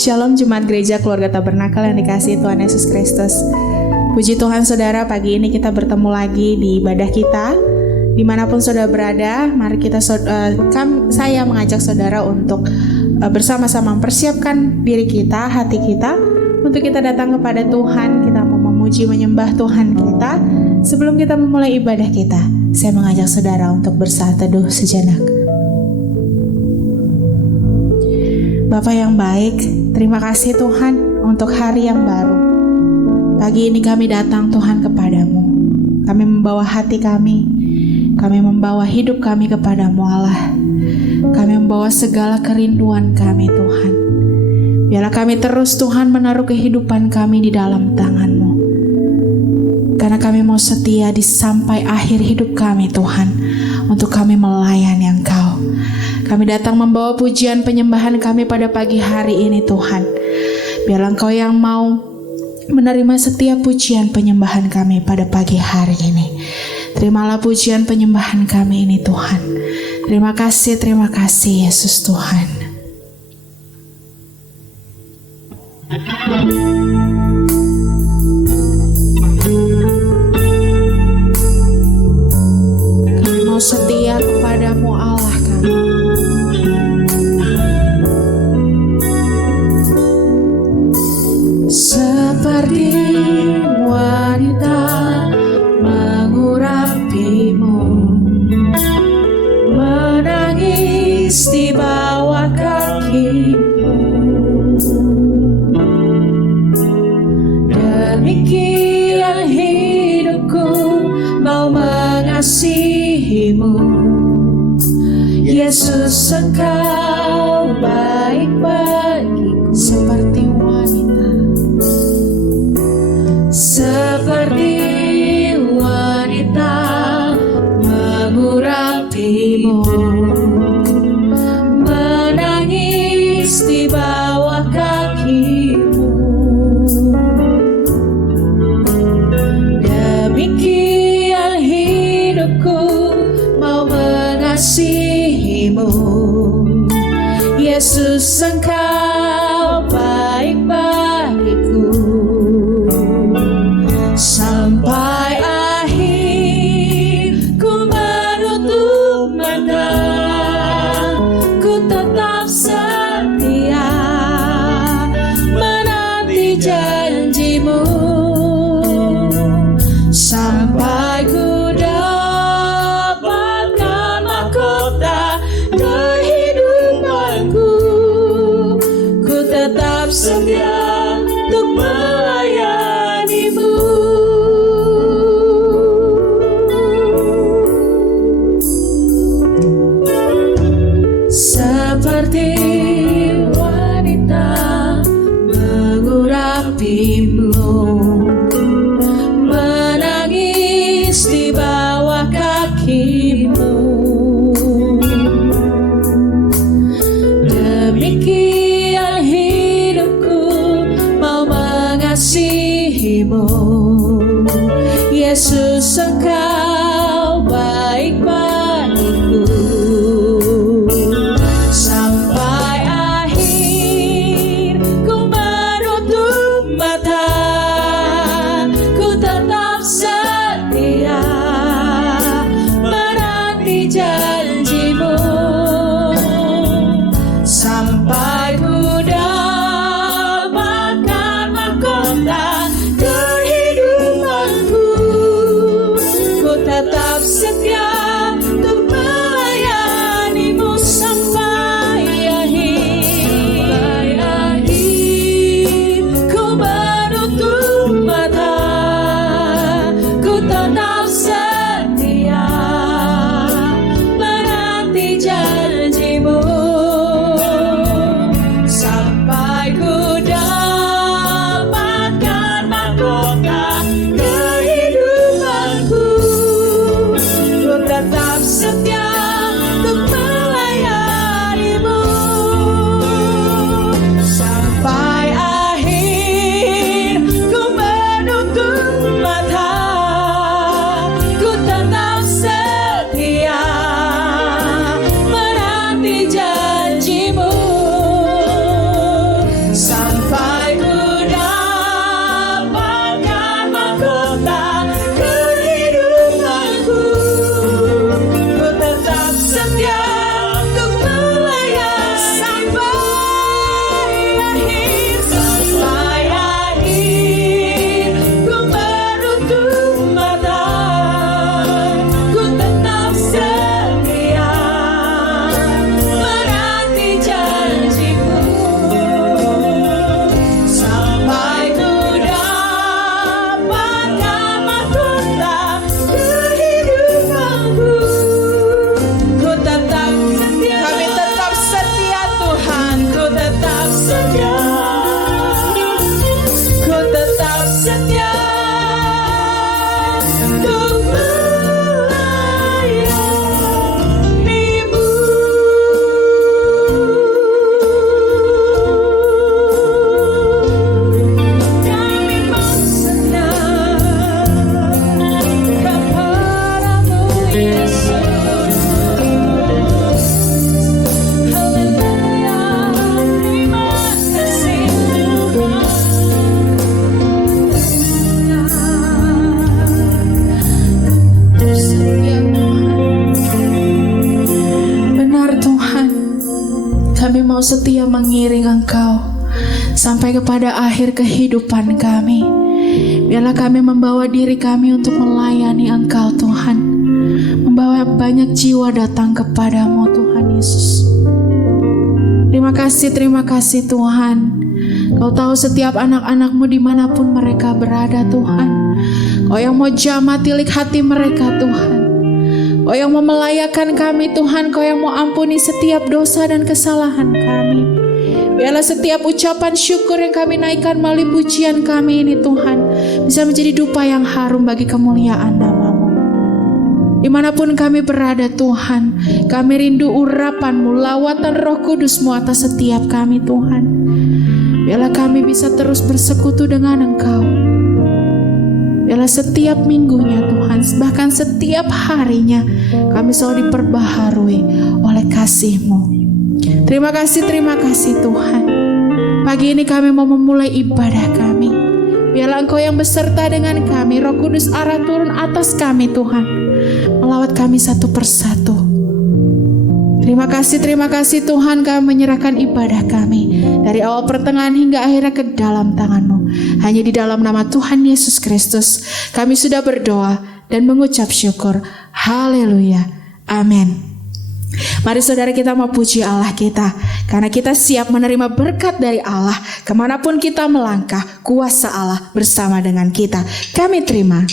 Shalom Jemaat Gereja Keluarga Tabernakel yang dikasihi Tuhan Yesus Kristus. Puji Tuhan saudara, pagi ini kita bertemu lagi di ibadah kita. Dimanapun saudara berada, mari kita saya mengajak saudara untuk bersama-sama mempersiapkan diri kita, hati kita, untuk kita datang kepada Tuhan. Kita mau memuji menyembah Tuhan kita. Sebelum kita memulai ibadah kita, saya mengajak saudara untuk bersaat teduh sejenak. Bapa yang baik, terima kasih Tuhan untuk hari yang baru. Pagi ini kami datang Tuhan kepadamu. Kami membawa hati kami membawa hidup kami kepadamu Allah. Kami membawa segala kerinduan kami Tuhan. Biarlah kami terus Tuhan menaruh kehidupan kami di dalam tangan-Mu. Karena kami mau setia di sampai akhir hidup kami Tuhan, untuk kami melayani Engkau. Kami datang membawa pujian penyembahan kami pada pagi hari ini Tuhan. Biarlah Engkau yang mau menerima setiap pujian penyembahan kami pada pagi hari ini. Terimalah pujian penyembahan kami ini Tuhan. Terima kasih Yesus Tuhan. Kami mau setia kepadamu Allah kami. Seperti wanita mengurapimu, menangis di bawah kakimu. Demikian hidupku mau mengasihimu. Yesus, Engkau baik bagiku. Seperti wanita mengurapimu, menangis di bawah kakimu. Demikian hidupku mau mengasihimu. Yesus, Engkau baik bagiku. Sampai akhir ku menutup mata, ku tetap setia menanti janjimu. Sampai ku dapatkan mahkota kehidupanku, ku tetap setia untuk melayanimu. Seperti wanita mengurapimu, menangis di bawah kakimu. Demikian hidupku mau mengasihimu. Yesus, Engkau baik bagiku. Sampai kami mau setia mengiring Engkau sampai kepada akhir kehidupan kami. Biarlah kami membawa diri kami untuk melayani Engkau Tuhan, membawa banyak jiwa datang kepadamu Tuhan Yesus. Terima kasih Tuhan. Kau tahu setiap anak-anak-Mu dimanapun mereka berada Tuhan. Kau yang mau jamah tilik hati mereka Tuhan. Kau yang mau melayakan kami Tuhan. Kau yang mau ampuni setiap dosa dan kesalahan kami. Biarlah setiap ucapan syukur yang kami naikkan melalui pujian kami ini Tuhan bisa menjadi dupa yang harum bagi kemuliaan nama-Mu. Dimanapun kami berada Tuhan, kami rindu urapan-Mu, lawatan Roh Kudus-Mu atas setiap kami Tuhan. Biarlah kami bisa terus bersekutu dengan Engkau. Biarlah setiap minggunya Tuhan, bahkan setiap harinya kami selalu diperbaharui oleh kasih-Mu. Terima kasih Tuhan. Pagi ini kami mau memulai ibadah kami. Biarlah Engkau yang beserta dengan kami, Roh Kudus arah turun atas kami Tuhan, melawat kami satu persatu. Terima kasih Tuhan, kami menyerahkan ibadah kami dari awal pertengahan hingga akhirnya ke dalam tangan-Mu. Hanya di dalam nama Tuhan Yesus Kristus kami sudah berdoa dan mengucap syukur. Haleluya. Amin. Mari saudara kita mau puji Allah kita, karena kita siap menerima berkat dari Allah. Kemanapun kita melangkah, kuasa Allah bersama dengan kita. Kami terima.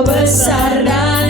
Besar dan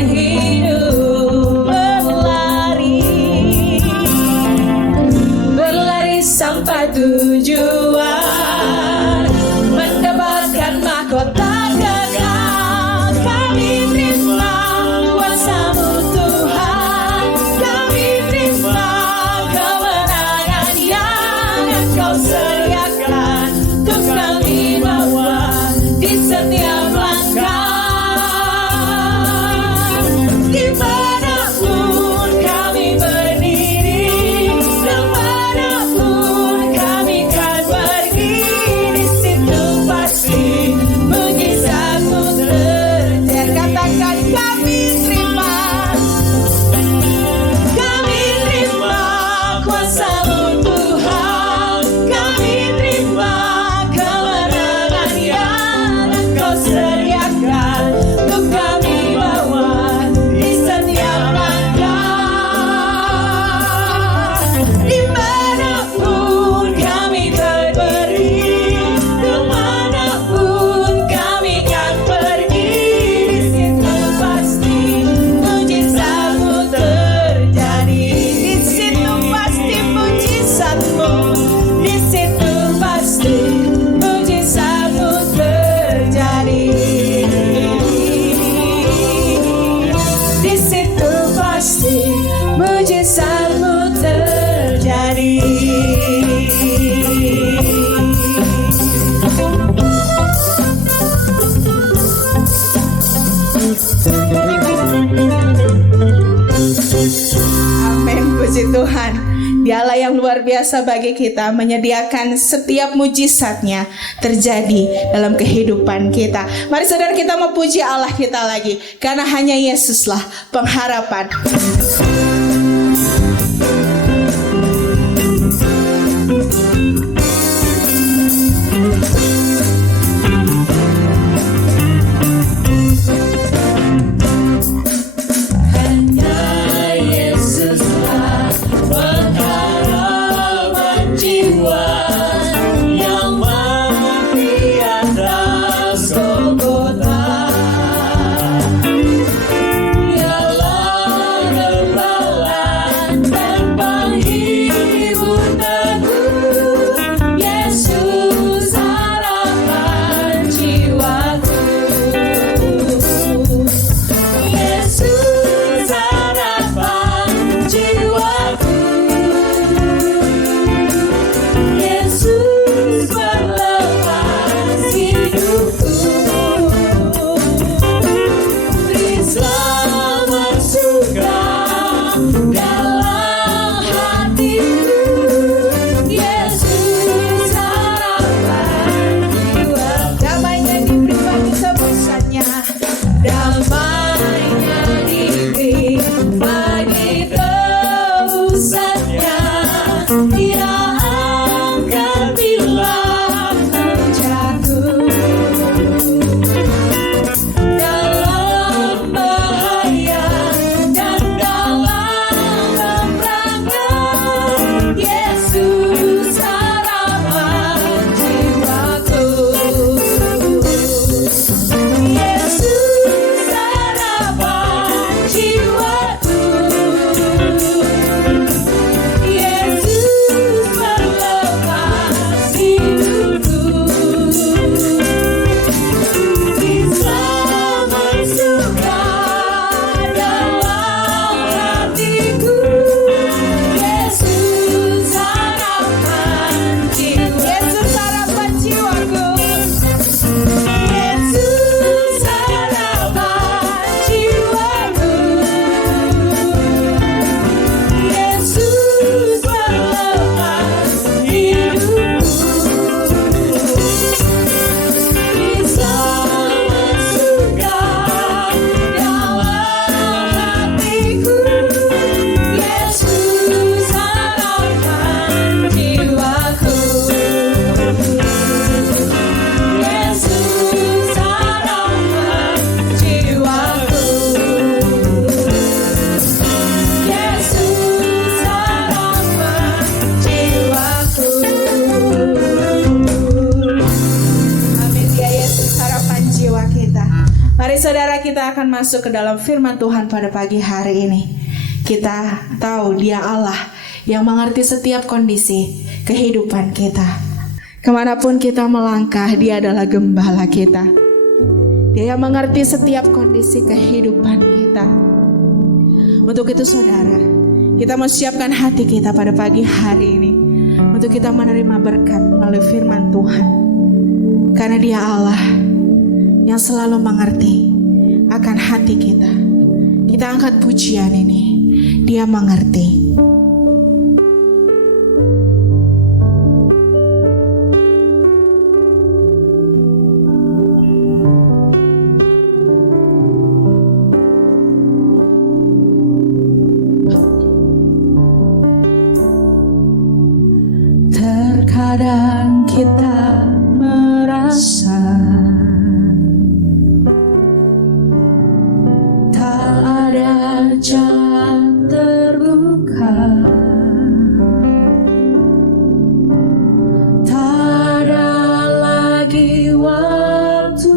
Puji Tuhan, Dialah yang luar biasa bagi kita, menyediakan setiap mujizatnya terjadi dalam kehidupan kita. Mari saudara kita memuji Allah kita lagi, karena hanya Yesuslah pengharapan. Saudara, kita akan masuk ke dalam firman Tuhan pada pagi hari ini. Kita tahu Dia Allah yang mengerti setiap kondisi kehidupan kita. Kemanapun kita melangkah, Dia adalah gembala kita. Dia yang mengerti setiap kondisi kehidupan kita. Untuk itu saudara, kita mau siapkan hati kita pada pagi hari ini untuk kita menerima berkat melalui firman Tuhan. Karena Dia Allah yang selalu mengerti akan hati kita. Kita angkat pujian ini. Dia mengerti. Terkadang kita merasa jalan terbuka, tak ada lagi waktu,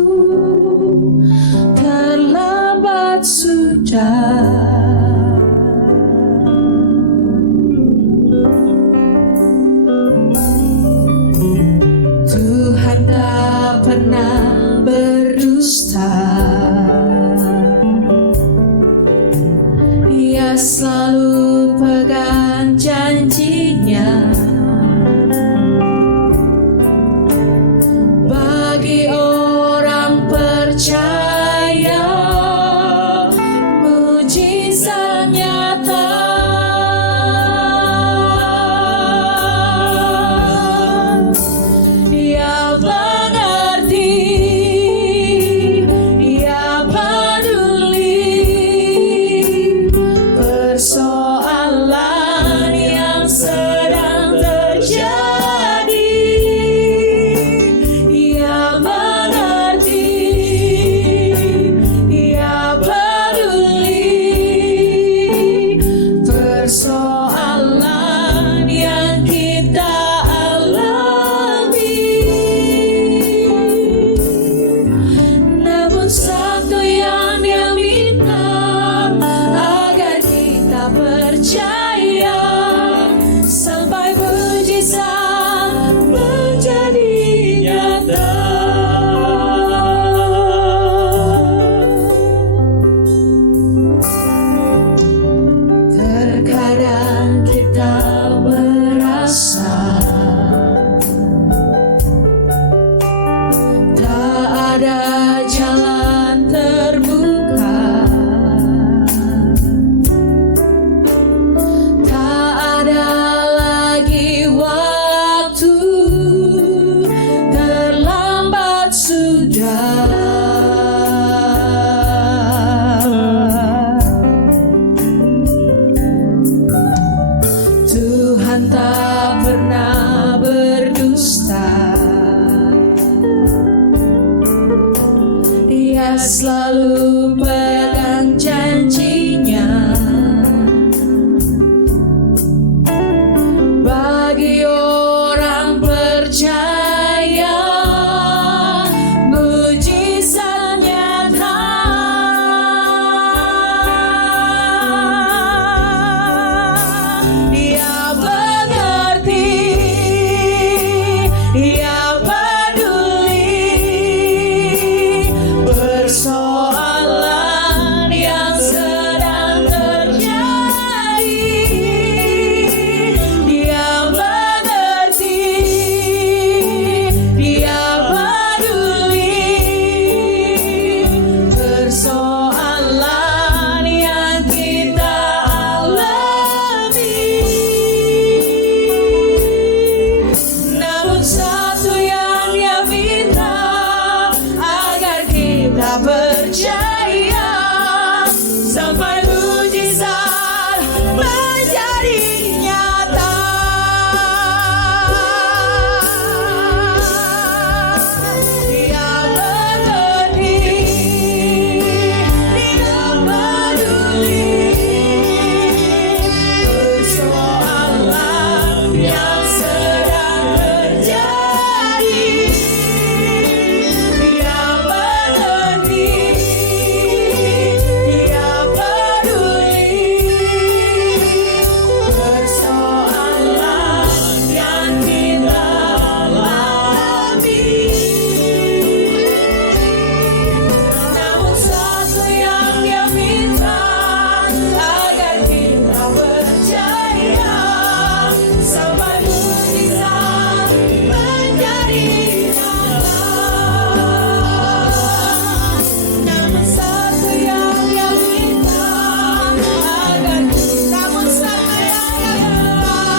terlambat sudah. Tuhan tak pernah berdusta, selalu pegang janjinya. Bagi orang percaya, mujizat nyata. jalan terbuka. Tak ada lagi waktu, terlambat sudah. Tuhan tak pernah berdusta. Dia selalu pegang janjinya. Bagi orang percaya, mujizat nyata. Dia mengerti, dia peduli persoalan yang sedang terjadi. Dia mengerti, dia peduli persoalan yang kita alami. Namun satu yang dia minta, agar kita percaya sampai mujizat menjadi nyata. Dia mengerti, dia peduli persoalan yang sedang terjadi. Dia mengerti, dia peduli persoalan yang kita alami. Namun satu yang dia minta, agar kita percaya sampai mujizat menjadi nyata. Namun satu yang dia minta, agar namun satu yang dia minta,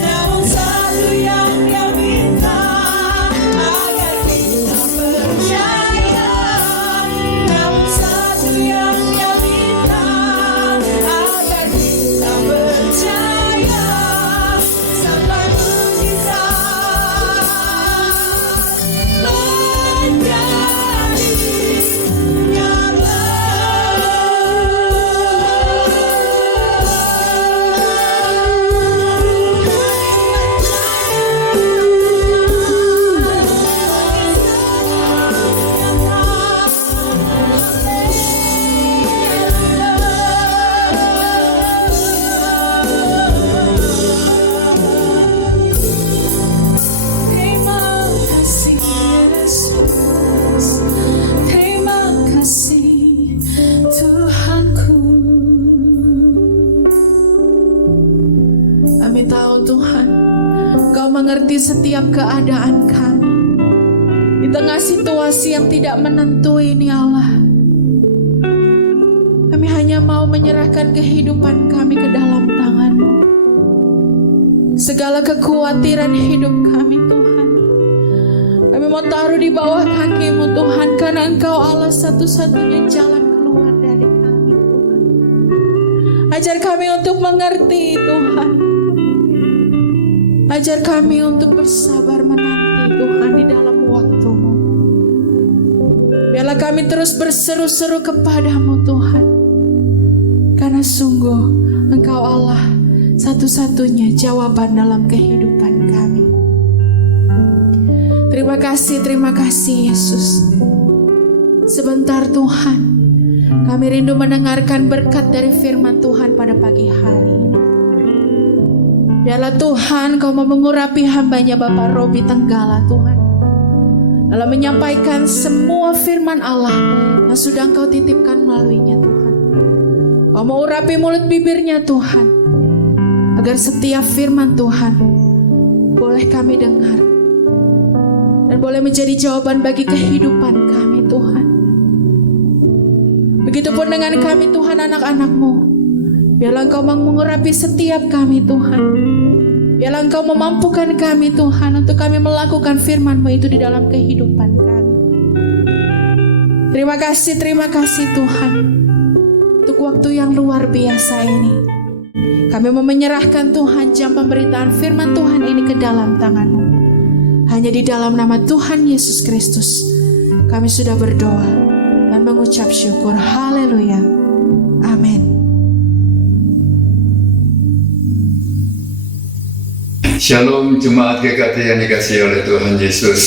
namun satu yang dia minta, agar kita percaya. Namun satu yang dia minta, agar kita percaya sampai mujizat menjadi nyata. Terima kasih Yesus, terima kasih Tuhanku. Kami tahu Tuhan, Kau mengerti setiap keadaan kami. Di tengah situasi yang tidak menentu ini Allah, kami hanya mau menyerahkan kehidupan kami ke dalam tangan-Mu. Segala kekhawatiran hidup kami Tuhan, kami mau taruh di bawah kaki-Mu Tuhan, karena Engkau Allah satu-satunya jalan keluar dari kami Tuhan. Ajar kami untuk mengerti Tuhan. Ajar kami untuk bersabar menanti Tuhan di dalam waktu-Mu. Biarlah kami terus berseru-seru kepadamu Tuhan, karena sungguh Engkau Allah satu-satunya jawaban dalam kehidupan kami. Terima kasih Yesus. Sebentar Tuhan, kami rindu mendengarkan berkat dari firman Tuhan pada pagi hari ini. Biarlah Tuhan Kau mau mengurapi hamba-Nya Bapak Robi Tenggala Tuhan, dalam menyampaikan semua firman Allah yang sudah Engkau titipkan melaluinya Tuhan. Kau mau urapi mulut bibirnya Tuhan, agar setiap firman Tuhan boleh kami dengar dan boleh menjadi jawaban bagi kehidupan kami Tuhan. Begitupun dengan kami Tuhan, anak-anak-Mu. Biarlah Engkau mengurapi setiap kami Tuhan. Biarlah Engkau memampukan kami Tuhan untuk kami melakukan firman-Mu itu di dalam kehidupan kami. Terima kasih Tuhan untuk waktu yang luar biasa ini. Kami mau menyerahkan Tuhan jam pemberitaan firman Tuhan ini ke dalam tangan-Mu. Hanya di dalam nama Tuhan Yesus Kristus kami sudah berdoa dan mengucap syukur. Haleluya. Amin. Shalom jemaat GKT yang dikasihi oleh Tuhan Yesus.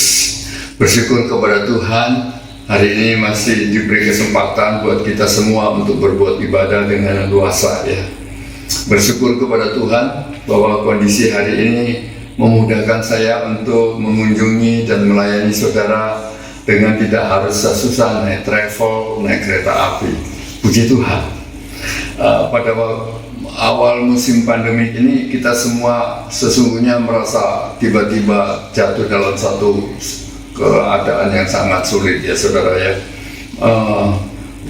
Bersyukur kepada Tuhan, hari ini masih diberi kesempatan buat kita semua untuk berbuat ibadah dengan luasa ya. Bersyukur kepada Tuhan bahwa kondisi hari ini memudahkan saya untuk mengunjungi dan melayani saudara dengan tidak harus susah naik travel, naik kereta api. Puji Tuhan. Pada awal musim pandemi ini kita semua sesungguhnya merasa tiba-tiba jatuh dalam satu keadaan yang sangat sulit ya saudara ya.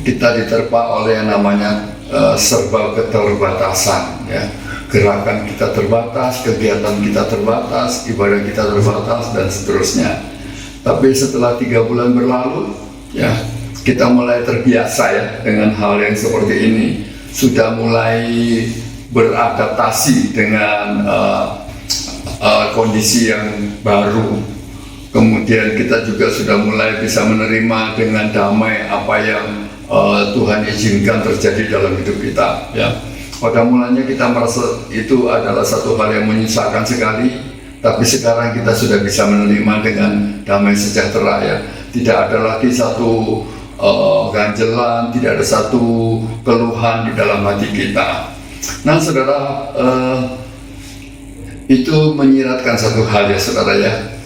Kita diterpa oleh yang namanya serba keterbatasan ya. Gerakan kita terbatas, kegiatan kita terbatas, ibadah kita terbatas dan seterusnya. Tapi setelah 3 bulan berlalu ya, kita mulai terbiasa ya dengan hal yang seperti ini. Sudah mulai beradaptasi dengan kondisi yang baru. Kemudian kita juga sudah mulai bisa menerima dengan damai apa yang Tuhan izinkan terjadi dalam hidup kita ya. Pada mulanya kita merasa itu adalah satu hal yang menyesalkan sekali, tapi sekarang kita sudah bisa menerima dengan damai sejahtera ya. Tidak ada lagi satu ganjelan, tidak ada satu keluhan di dalam hati kita. Nah saudara, itu menyiratkan satu hal ya saudara ya.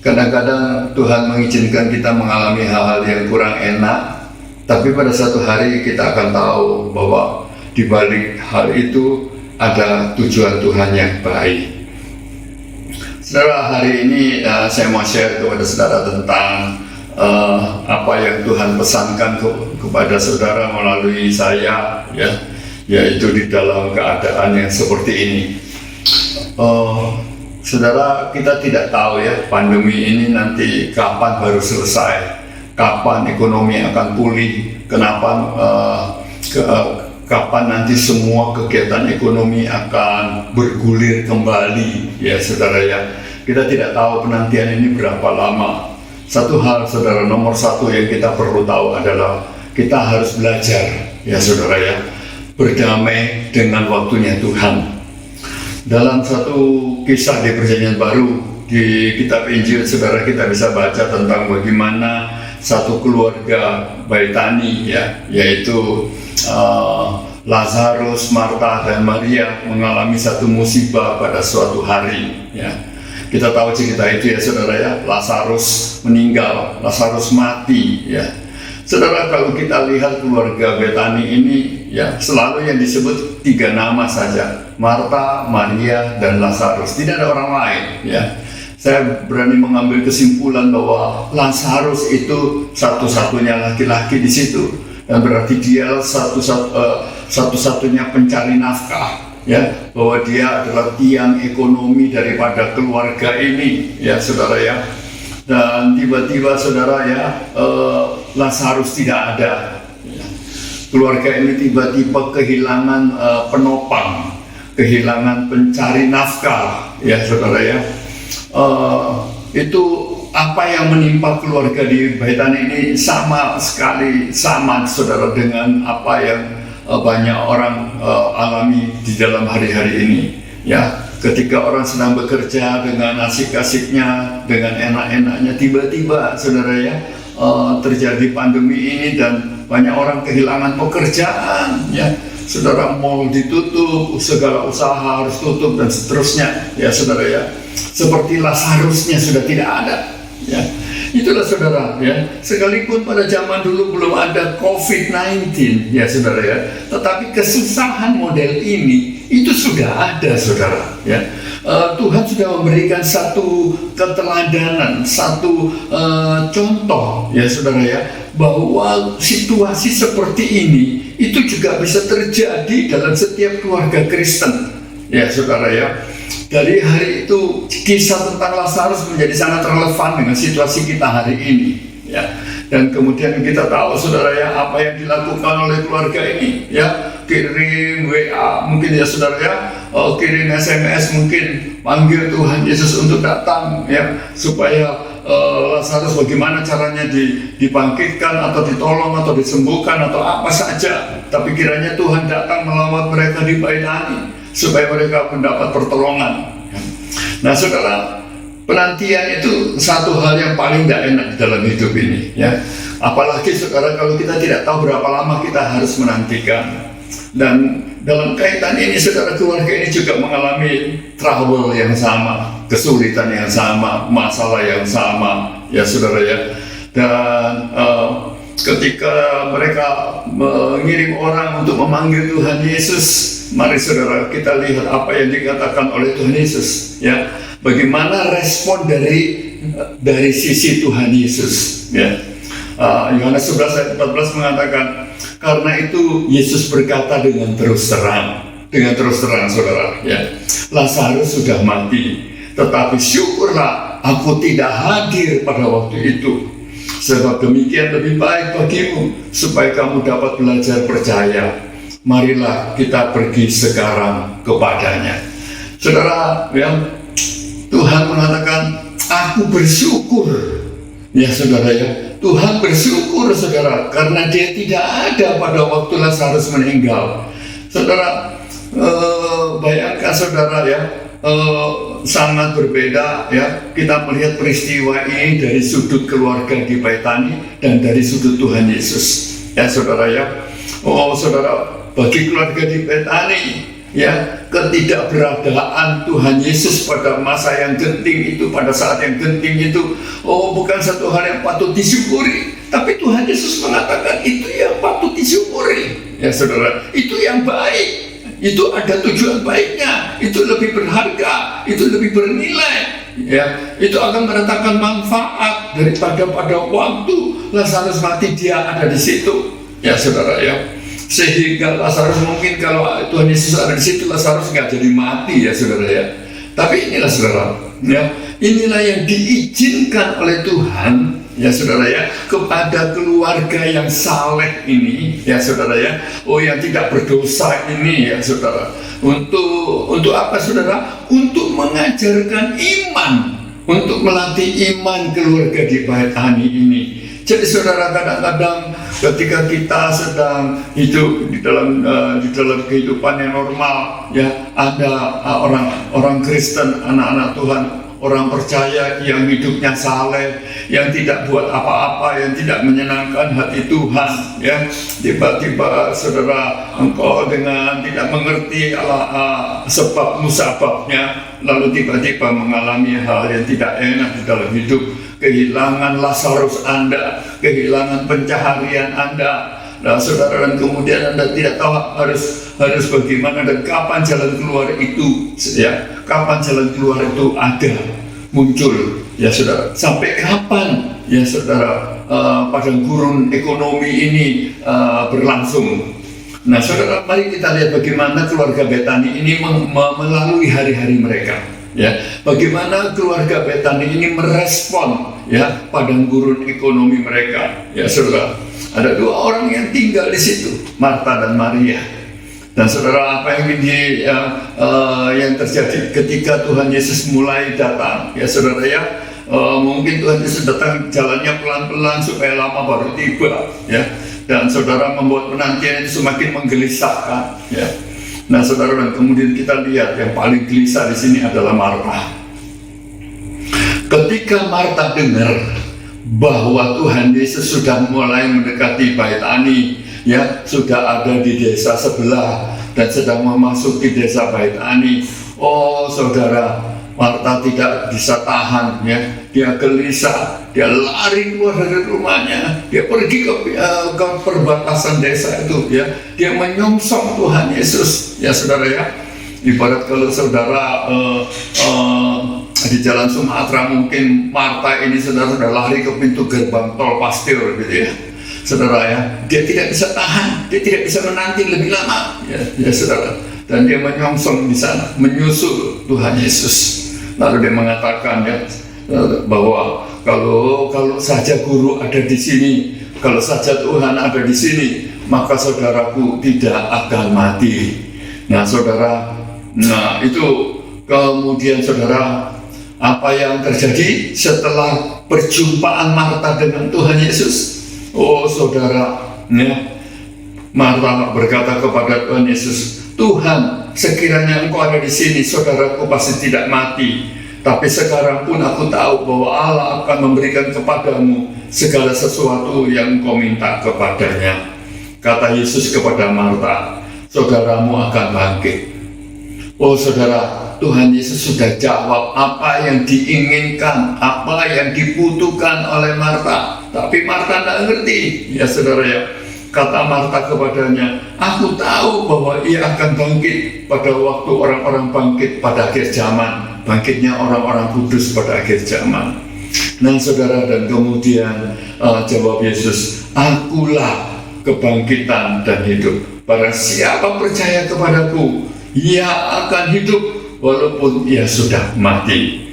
Kadang-kadang Tuhan mengizinkan kita mengalami hal-hal yang kurang enak, tapi pada suatu hari kita akan tahu bahwa di balik hal itu ada tujuan Tuhan yang baik. Saudara, hari ini saya mau share kepada saudara tentang apa yang Tuhan pesankan kepada saudara melalui saya ya, yaitu di dalam keadaan yang seperti ini. Saudara, kita tidak tahu ya pandemi ini nanti kapan baru selesai, kapan ekonomi akan pulih, kapan nanti semua kegiatan ekonomi akan bergulir kembali ya saudara ya. Kita tidak tahu penantian ini berapa lama. Satu hal saudara, nomor satu yang kita perlu tahu adalah kita harus belajar ya saudara ya, berdamai dengan waktunya Tuhan. Dalam satu kisah di Perjanjian Baru di kitab Injil saudara, kita bisa baca tentang bagaimana satu keluarga Baitani ya, yaitu Lazarus, Marta dan Maria mengalami satu musibah pada suatu hari ya. Kita tahu cerita itu ya saudara ya, Lazarus meninggal, Lazarus mati ya. Saudara, kalau kita lihat keluarga Betani ini ya, selalu yang disebut 3 nama saja, Marta, Maria dan Lazarus, tidak ada orang lain ya. Saya berani mengambil kesimpulan bahwa Lazarus itu satu-satunya laki-laki di situ, dan berarti dia satu-satunya pencari nafkah ya, bahwa dia adalah tiang ekonomi daripada keluarga ini ya saudara ya. Dan tiba-tiba saudara ya, Lazarus tidak ada ya. Keluarga ini tiba-tiba kehilangan penopang, kehilangan pencari nafkah ya saudara ya. Itu apa yang menimpa keluarga di Betani ini sama saudara dengan apa yang banyak orang alami di dalam hari-hari ini ya. Ketika orang sedang bekerja dengan asik-asiknya, dengan enak-enaknya, tiba-tiba saudara ya, terjadi pandemi ini dan banyak orang kehilangan pekerjaan ya. Saudara, mall ditutup, segala usaha harus tutup dan seterusnya ya saudara ya. Seperti Lazarusnya sudah tidak ada ya. Itulah saudara ya, sekalipun pada zaman dulu belum ada COVID-19 ya saudara ya, tetapi kesusahan model ini itu sudah ada saudara ya. Tuhan sudah memberikan satu keteladanan, satu contoh ya saudara ya, bahwa situasi seperti ini itu juga bisa terjadi dalam setiap keluarga Kristen ya saudara ya. Dari hari itu kisah tentang Lazarus menjadi sangat relevan dengan situasi kita hari ini ya. Dan kemudian kita tahu saudara ya, apa yang dilakukan oleh keluarga ini ya, kirim WA mungkin ya saudara ya, kirim SMS mungkin, panggil Tuhan Yesus untuk datang ya, supaya Lazarus bagaimana caranya dibangkitkan atau ditolong atau disembuhkan atau apa saja. Tapi kiranya Tuhan datang melawat mereka di Betani supaya mereka mendapat pertolongan. Nah saudara, penantian itu satu hal yang paling tidak enak dalam hidup ini ya. Apalagi saudara kalau kita tidak tahu berapa lama kita harus menantikan. Dan dalam kaitan ini saudara, keluarga ini juga mengalami trouble yang sama, kesulitan yang sama, masalah yang sama ya saudara ya. Dan ketika mereka mengirim orang untuk memanggil Tuhan Yesus, mari saudara kita lihat apa yang dikatakan oleh Tuhan Yesus ya. Bagaimana respon dari sisi Tuhan Yesus ya. Yohanes 11 ayat 14 mengatakan, karena itu Yesus berkata dengan terus terang saudara ya, Lazarus sudah mati, tetapi syukurlah aku tidak hadir pada waktu itu, sebab demikian lebih baik bagimu, supaya kamu dapat belajar percaya. Marilah kita pergi sekarang kepadanya. Saudara ya, Tuhan mengatakan aku bersyukur ya saudara ya. Tuhan bersyukur saudara, karena dia tidak ada pada waktu Lazarus meninggal. Saudara, bayangkan saudara ya, sangat berbeda ya. Kita melihat peristiwa ini dari sudut keluarga di Betani dan dari sudut Tuhan Yesus ya saudara ya. Oh saudara, bagi keluarga di Betani ya, ketidakberadaan Tuhan Yesus pada masa yang genting itu, pada saat yang genting itu, bukan satu hal yang patut disyukuri, tapi Tuhan Yesus mengatakan itu yang patut disyukuri ya saudara, itu yang baik, itu ada tujuan baiknya, itu lebih berharga, itu lebih bernilai ya, itu akan mendatangkan manfaat daripada pada waktu Lazarus mati dia ada di situ ya saudara ya. Sehingga Lazarus mungkin kalau Tuhan Yesus ada di situ, Lazarus nggak jadi mati ya saudara ya. Tapi inilah saudara ya, inilah yang diizinkan oleh Tuhan ya saudara ya, kepada keluarga yang saleh ini ya saudara ya, yang tidak berdosa ini ya saudara. Untuk apa saudara? Untuk mengajarkan iman, untuk melatih iman keluarga di Betani ini. Jadi saudara, kadang-kadang ketika kita sedang hidup di dalam kehidupan yang normal ya, ada orang Kristen, anak-anak Tuhan, orang percaya yang hidupnya saleh, yang tidak buat apa-apa, yang tidak menyenangkan hati Tuhan ya. Tiba-tiba saudara, engkau dengan tidak mengerti sebab musababnya, lalu tiba-tiba mengalami hal yang tidak enak di dalam hidup, kehilangan Lazarus Anda, kehilangan pencaharian Anda. Nah saudara, dan kemudian Anda tidak tahu harus bagaimana dan kapan jalan keluar itu ya, kapan jalan keluar itu ada, muncul ya saudara. Sampai kapan ya saudara padang gurun ekonomi ini berlangsung. Nah saudara, mari kita lihat bagaimana keluarga Betani ini melalui hari-hari mereka ya. Bagaimana keluarga Betani ini merespon ya padang gurun ekonomi mereka ya saudara. Ada dua orang yang tinggal di situ, Marta dan Maria. Dan saudara, apa yang terjadi ketika Tuhan Yesus mulai datang ya saudara ya, mungkin Tuhan Yesus datang jalannya pelan-pelan supaya lama baru tiba ya. Dan saudara, membuat penantian itu semakin menggelisahkan ya. Nah saudara, dan kemudian kita lihat yang paling gelisah di sini adalah Marta. Ketika Marta dengar bahwa Tuhan Yesus sudah mulai mendekati Betani ya, sudah ada di desa sebelah dan sedang memasuki desa Betani, saudara, Marta tidak bisa tahan ya, dia gelisah, dia lari keluar dari rumahnya, dia pergi ke perbatasan desa itu ya, dia menyongsong Tuhan Yesus ya saudara ya. Ibarat kalau saudara di jalan Sumatera, mungkin Marta ini saudara sudah lari ke pintu gerbang tol Pasteur gitu ya, saudara ya, dia tidak bisa tahan, dia tidak bisa menanti lebih lama ya saudara, dan dia menyongsong di sana, menyusul Tuhan Yesus. Lalu dia mengatakan ya bahwa kalau saja guru ada di sini, kalau saja Tuhan ada di sini, maka saudaraku tidak akan mati. Nah saudara, itu kemudian saudara, apa yang terjadi setelah perjumpaan Marta dengan Tuhan Yesus? Oh saudara, ya, Marta berkata kepada Tuhan Yesus, Tuhan, sekiranya Engkau ada di sini, saudaraku pasti tidak mati. Tapi sekarang pun aku tahu bahwa Allah akan memberikan kepadamu segala sesuatu yang Engkau minta kepadanya. Kata Yesus kepada Marta, saudaramu akan bangkit. Oh saudara, Tuhan Yesus sudah jawab apa yang diinginkan, apa yang dibutuhkan oleh Marta. Tapi Marta tidak ngerti, ya saudara ya. Kata Marta kepadanya, aku tahu bahwa ia akan bangkit pada waktu orang-orang bangkit pada akhir zaman. Bangkitnya orang-orang kudus pada akhir zaman. Nah saudara, dan kemudian jawab Yesus, akulah kebangkitan dan hidup. Barang siapa percaya kepadaku, ia akan hidup walaupun ia sudah mati.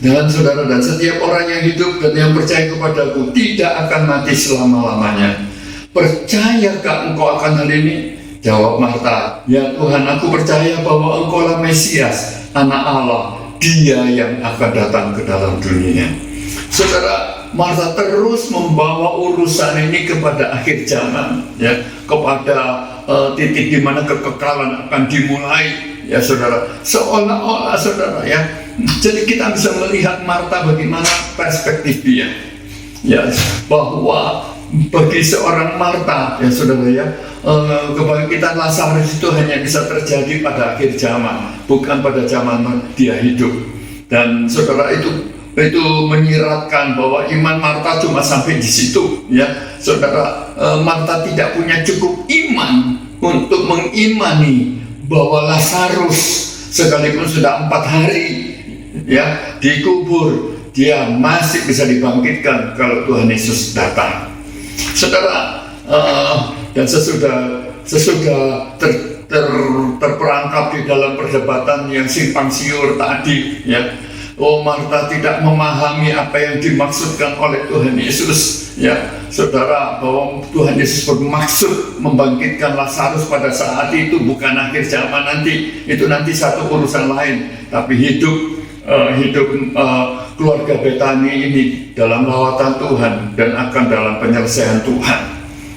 Dan saudara, dan setiap orang yang hidup dan yang percaya kepadaku tidak akan mati selama-lamanya. Percayakah engkau akan hal ini? Jawab Marta, ya Tuhan, aku percaya bahwa Engkau lah Mesias, Anak Allah, Dia yang akan datang ke dalam dunia. Saudara, Marta terus membawa urusan ini kepada akhir zaman, ya, kepada titik di mana kekekalan akan dimulai, ya saudara. Seolah-olah saudara ya, jadi kita bisa melihat Marta bagaimana perspektif dia, ya, bahwa bagi seorang Marta, ya saudara ya, kebangkitan Lazarus itu hanya bisa terjadi pada akhir zaman, bukan pada zaman dia hidup. Dan saudara, itu menyiratkan bahwa iman Marta cuma sampai di situ, ya saudara. Marta tidak punya cukup iman untuk mengimani bahwa Lazarus sekalipun sudah 4 hari ya dikubur, dia masih bisa dibangkitkan kalau Tuhan Yesus datang. Saudara, dan sesudah terperangkap di dalam perdebatan yang simpang siur tadi, ya, Marta tidak memahami apa yang dimaksudkan oleh Tuhan Yesus, ya, saudara, bahwa Tuhan Yesus bermaksud membangkitkan Lazarus pada saat itu, bukan akhir zaman nanti. Itu nanti satu urusan lain. Tapi hidup keluarga Betani ini dalam lawatan Tuhan dan akan dalam penyelesaian Tuhan.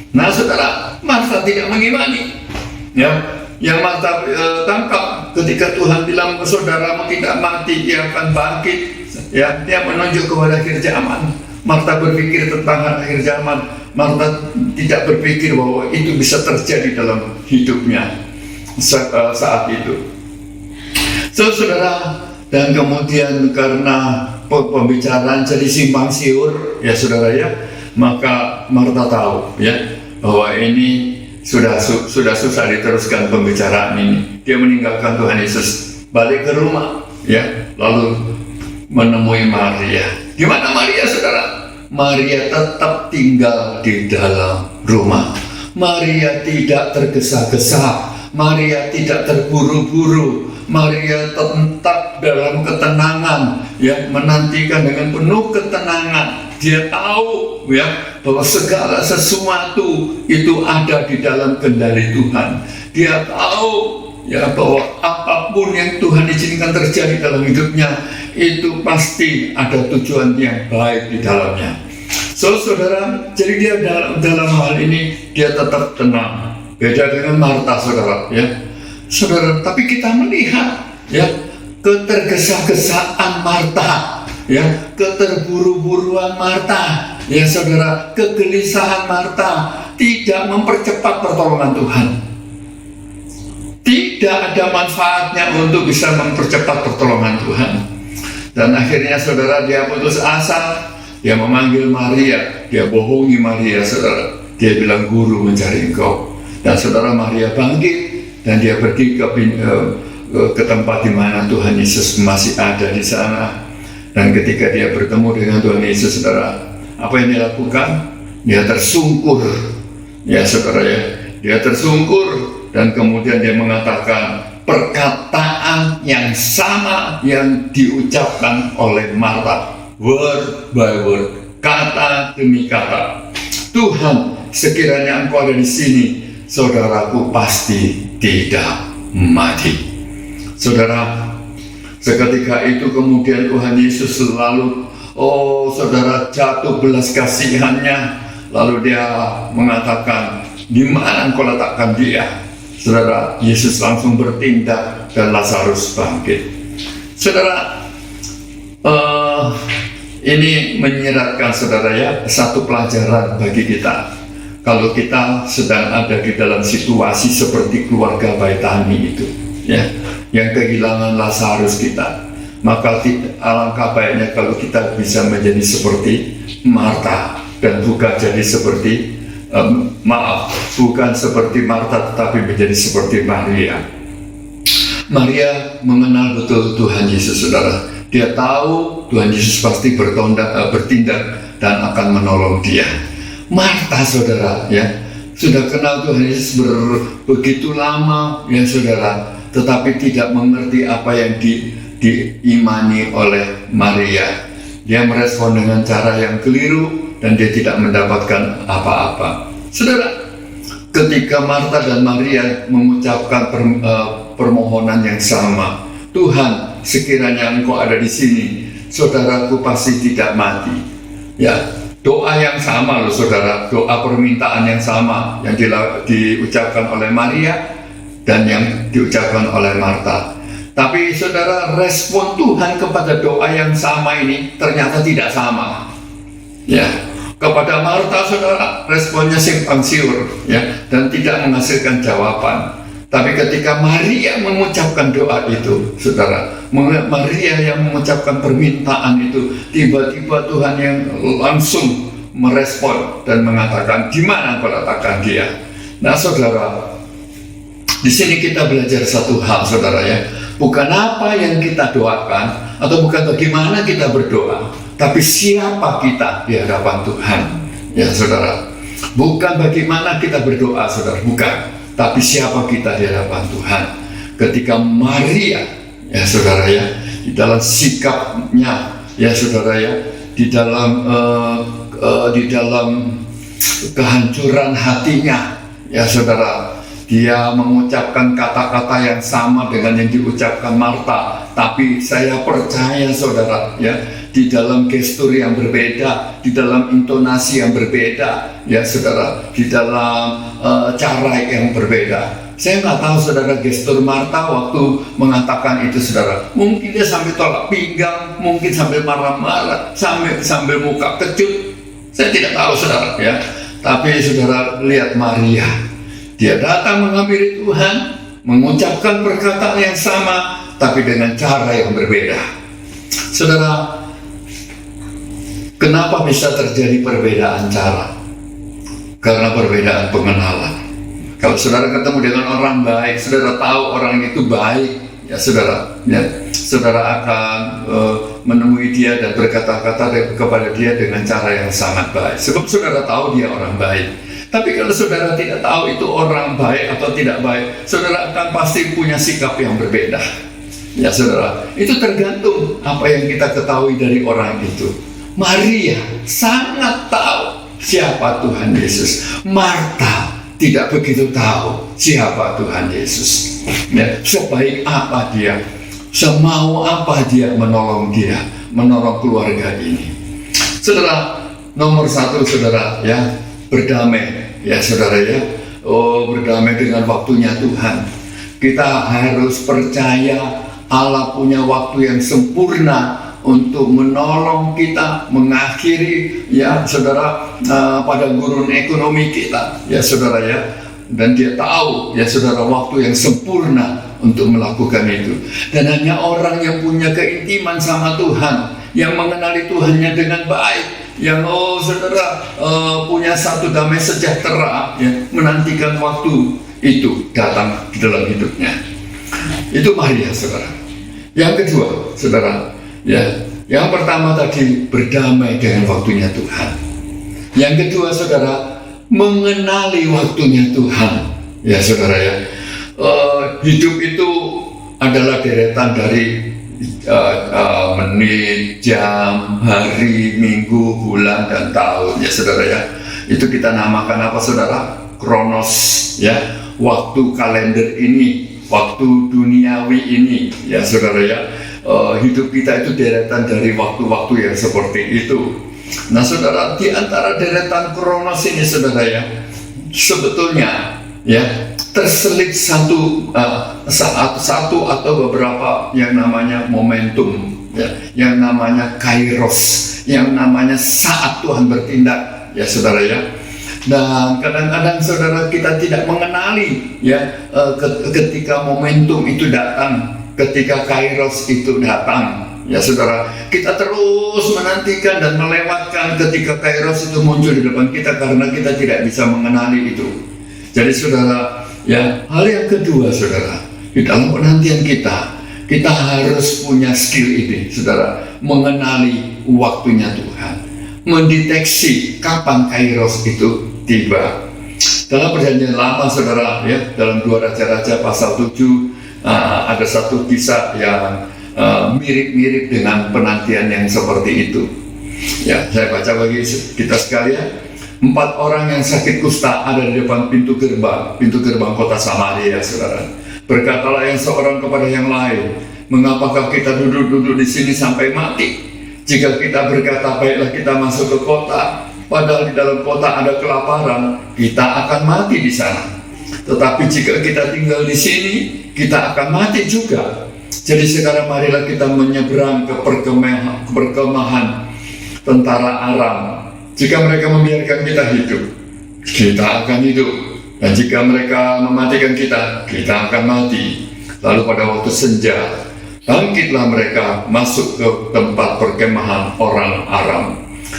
Nah saudara, Marta tidak mengimani, ya. Yang Marta tangkap ketika Tuhan bilang saudaramu tidak mati, dia akan bangkit, ya, dia menunjuk kepada akhir zaman. Marta berpikir tentang akhir zaman. Marta tidak berpikir bahwa itu bisa terjadi dalam hidupnya saat itu. Saudara, dan kemudian karena pembicaraan jadi simpang siur, ya saudara ya, maka Marta tahu ya bahwa ini sudah susah diteruskan pembicaraan ini. Dia meninggalkan Tuhan Yesus, balik ke rumah, ya, lalu menemui Maria. Di mana Maria, saudara? Maria tetap tinggal di dalam rumah. Maria tidak tergesa-gesa. Maria tidak terburu-buru. Maria tetap dalam ketenangan, ya, menantikan dengan penuh ketenangan. Dia tahu, ya, bahwa segala sesuatu itu ada di dalam kendali Tuhan. Dia tahu, ya, bahwa apapun yang Tuhan izinkan terjadi dalam hidupnya itu pasti ada tujuan yang baik di dalamnya. Saudara, jadi dia dalam hal ini dia tetap tenang. Beda dengan Marta, saudara, ya. Saudara, tapi kita melihat, ya, ketergesa-gesaan Marta, ya, keterburu-buruan Marta, ya saudara, kegelisahan Marta tidak mempercepat pertolongan Tuhan. Tidak ada manfaatnya untuk bisa mempercepat pertolongan Tuhan. Dan akhirnya saudara, dia putus asa, dia memanggil Maria, dia bohongi Maria, saudara. Dia bilang, guru mencari engkau. Dan saudara, Maria bangkit dan dia pergi ke tempat di mana Tuhan Yesus masih ada di sana. Dan ketika dia bertemu dengan Tuhan Yesus, saudara, apa yang dia lakukan? Dia tersungkur, ya saudara ya. Dia tersungkur dan kemudian dia mengatakan perkataan yang sama yang diucapkan oleh Marta, word by word, kata demi kata. Tuhan, sekiranya Engkau ada di sini, saudaraku pasti tidak mati. Saudara, seketika itu kemudian Tuhan Yesus lalu, saudara, jatuh belas kasihannya. Lalu dia mengatakan, di mana Engkau letakkan dia? Saudara, Yesus langsung bertindak dan Lazarus bangkit. Saudara, ini menyiratkan, saudara ya, satu pelajaran bagi kita. Kalau kita sedang ada di dalam situasi seperti keluarga Baitani itu, ya, yang kehilangan Lazarus kita, maka alangkah baiknya kalau kita bisa menjadi seperti Marta dan bukan jadi seperti bukan seperti Marta, tetapi menjadi seperti Maria. Maria mengenal betul Tuhan Yesus, saudara. Dia tahu Tuhan Yesus pasti bertindak dan akan menolong dia. Marta, saudara, ya, sudah kenal Tuhan Yesus begitu lama, ya saudara, tetapi tidak mengerti apa yang diimani oleh Maria. Dia merespon dengan cara yang keliru dan dia tidak mendapatkan apa-apa. Saudara, ketika Marta dan Maria mengucapkan permohonan yang sama, Tuhan, sekiranya Engkau ada di sini, saudaraku pasti tidak mati. Ya, doa yang sama loh saudara, doa permintaan yang sama yang diucapkan oleh Maria dan yang diucapkan oleh Marta. Tapi saudara, respon Tuhan kepada doa yang sama ini ternyata tidak sama. Ya, kepada Marta, saudara, responnya simpang siur, ya, dan tidak menghasilkan jawaban. Tapi ketika Maria mengucapkan doa itu, saudara, Maria yang mengucapkan permintaan itu, tiba-tiba Tuhan yang langsung merespon dan mengatakan, di mana Kau letakkan dia? Nah, saudara, di sini kita belajar satu hal, saudara ya. Bukan apa yang kita doakan atau bukan bagaimana kita berdoa, tapi siapa kita di hadapan Tuhan, ya saudara. Bukan bagaimana kita berdoa, saudara, bukan, tapi siapa kita di hadapan Tuhan. Ketika Maria, ya saudara ya, di dalam sikapnya, ya saudara ya, di dalam kehancuran hatinya, ya saudara, dia mengucapkan kata-kata yang sama dengan yang diucapkan Marta. Tapi saya percaya, saudara, ya, di dalam gestur yang berbeda, di dalam intonasi yang berbeda, ya saudara, di dalam cara yang berbeda. Saya nggak tahu, saudara, gestur Marta waktu mengatakan itu, saudara. Mungkin dia sambil tolak pinggang, mungkin sambil marah-marah, sambil muka kecut. Saya tidak tahu, saudara, ya. Tapi saudara lihat Maria. Dia datang menghampiri Tuhan, mengucapkan perkataan yang sama, tapi dengan cara yang berbeda. Saudara, kenapa bisa terjadi perbedaan cara? Karena perbedaan pengenalan. Kalau saudara ketemu dengan orang baik, saudara tahu orang itu baik, ya saudara, ya, saudara akan menemui dia dan berkata-kata kepada dia dengan cara yang sangat baik. Sebab saudara tahu dia orang baik. Tapi kalau saudara tidak tahu itu orang baik atau tidak baik, saudara akan pasti punya sikap yang berbeda. Ya saudara, itu tergantung apa yang kita ketahui dari orang itu. Maria sangat tahu siapa Tuhan Yesus. Marta tidak begitu tahu siapa Tuhan Yesus. Ya, sebaik apa dia, semau apa dia menolong keluarga ini. Saudara, nomor satu, saudara, ya, berdamai, ya saudara ya. Berdamai dengan waktunya Tuhan. Kita harus percaya Allah punya waktu yang sempurna untuk menolong kita mengakhiri, ya saudara, pada gurun ekonomi kita, ya saudara ya. Dan dia tahu, ya saudara, waktu yang sempurna untuk melakukan itu. Dan hanya orang yang punya keintiman sama Tuhan, yang mengenali Tuhannya dengan baik, yang saudara punya satu damai sejahtera, ya, menantikan waktu itu datang di dalam hidupnya. Itu Maria, saudara. Yang kedua, saudara, ya, yang pertama tadi berdamai dengan waktunya Tuhan. Yang kedua, saudara, mengenali waktunya Tuhan. Ya, saudara ya, hidup itu adalah deretan dari menit, jam, hari, minggu, bulan, dan tahun. Ya, saudara ya, itu kita namakan apa, saudara? Kronos, ya, waktu kalender ini, waktu duniawi ini, ya, saudara ya. Hidup kita itu deretan dari waktu-waktu yang seperti itu. Nah, saudara, di antara deretan kronos ini, saudara ya, sebetulnya ya terselip satu atau beberapa yang namanya momentum, ya, yang namanya kairos, yang namanya saat Tuhan bertindak, ya, saudara ya. Dan kadang-kadang, saudara, kita tidak mengenali, ya, ketika momentum itu datang, ketika kairos itu datang, ya, saudara, kita terus menantikan dan melewatkan ketika kairos itu muncul di depan kita karena kita tidak bisa mengenali itu. Jadi, saudara, ya, hal yang kedua, saudara, di dalam penantian kita harus punya skill ini, saudara, mengenali waktunya Tuhan, mendeteksi kapan kairos itu tiba. Dalam perjanjian lama, saudara, ya, dalam 2 Raja-Raja pasal 7 ada satu kisah yang mirip-mirip dengan penantian yang seperti itu. Ya, saya baca bagi kita sekalian. 4 orang yang sakit kusta ada di depan pintu gerbang kota Samaria, saudara. Berkatalah yang seorang kepada yang lain, mengapakah kita duduk-duduk di sini sampai mati? Jika kita berkata, baiklah kita masuk ke kota, padahal di dalam kota ada kelaparan, kita akan mati di sana. Tetapi jika kita tinggal di sini, kita akan mati juga. Jadi sekarang marilah kita menyeberang ke perkemahan tentara Aram. Jika mereka membiarkan kita hidup, kita akan hidup. Dan jika mereka mematikan kita, kita akan mati. Lalu pada waktu senja, bangkitlah mereka masuk ke tempat perkemahan orang Aram.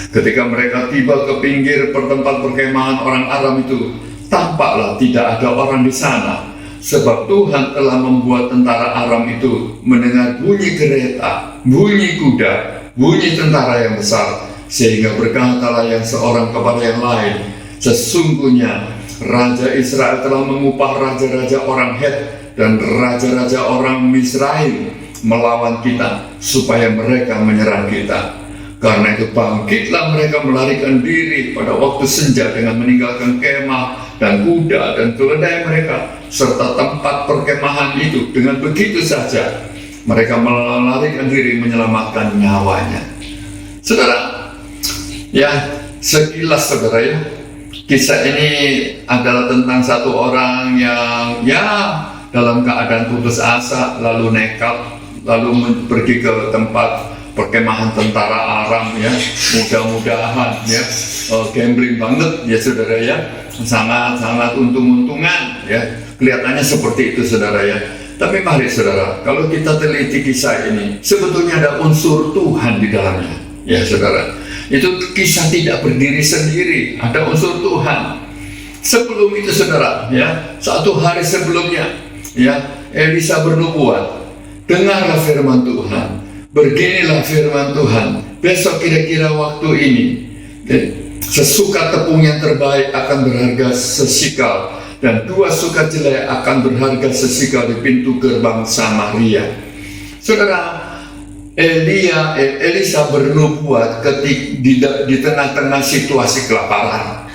Ketika mereka tiba ke pinggir tempat perkemahan orang Aram itu, tampaklah tidak ada orang di sana. Sebab Tuhan telah membuat tentara Aram itu mendengar bunyi kereta, bunyi kuda, bunyi tentara yang besar. Sehingga berkatalah yang seorang kepada yang lain, sesungguhnya Raja Israel telah mengupah raja-raja orang Het dan raja-raja orang Misraim melawan kita, supaya mereka menyerang kita. Karena itu bangkitlah mereka melarikan diri pada waktu senja dengan meninggalkan kemah dan kuda dan keledai mereka serta tempat perkemahan itu. Dengan begitu saja mereka melarikan diri menyelamatkan nyawanya. Saudara, ya, sekilas, saudara ya, kisah ini adalah tentang satu orang yang, ya, dalam keadaan putus asa lalu nekat lalu pergi ke tempat perkemahan tentara Aram, ya. Mudah-mudahan, ya, gambling banget, ya, saudara ya, sangat-sangat untung-untungan, ya, kelihatannya seperti itu, saudara ya. Tapi mari, saudara, kalau kita teliti kisah ini, sebetulnya ada unsur Tuhan di dalamnya, ya, saudara. Itu kisah tidak berdiri sendiri, ada unsur Tuhan. Sebelum itu, saudara, ya, satu hari sebelumnya, ya, Elisa bernubuat, dengarlah firman Tuhan, beginilah firman Tuhan, besok kira-kira waktu ini, sesukat tepung yang terbaik akan berharga sesikal, dan 2 sukat jelai akan berharga sesikal di pintu gerbang Samaria. Saudara, Elisa bernubuat di tengah-tengah situasi kelaparan,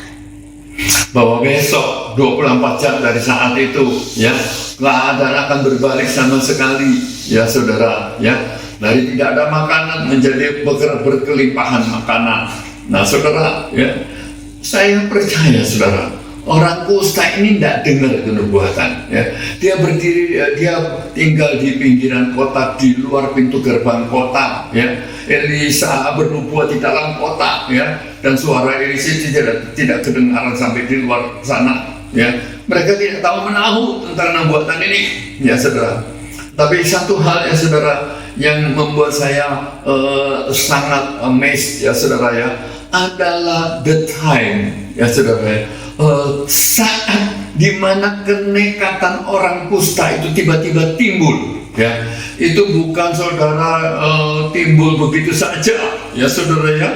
bahwa besok 24 jam dari saat itu, ya, keadaan akan berbalik sama sekali, ya, saudara, ya, dari tidak ada makanan menjadi berkelimpahan makanan. Nah, saudara, ya, saya percaya, saudara, orang kusta ini tidak dengar itu nubuatan, ya. Dia berdiri, dia tinggal di pinggiran kota, di luar pintu gerbang kota, ya. Elisa bernubuat di dalam kota, ya, dan suara Elisa tidak kedengaran sampai di luar sana, ya. Mereka tidak tahu menahu tentang nubuatan ini, ya, saudara. Tapi satu hal, ya, saudara, yang membuat saya sangat amazed, ya, saudara ya, adalah the time, ya, saudara, saat di mana kenekatan orang kusta itu tiba-tiba timbul, ya, itu bukan saudara timbul begitu saja, ya saudara ya.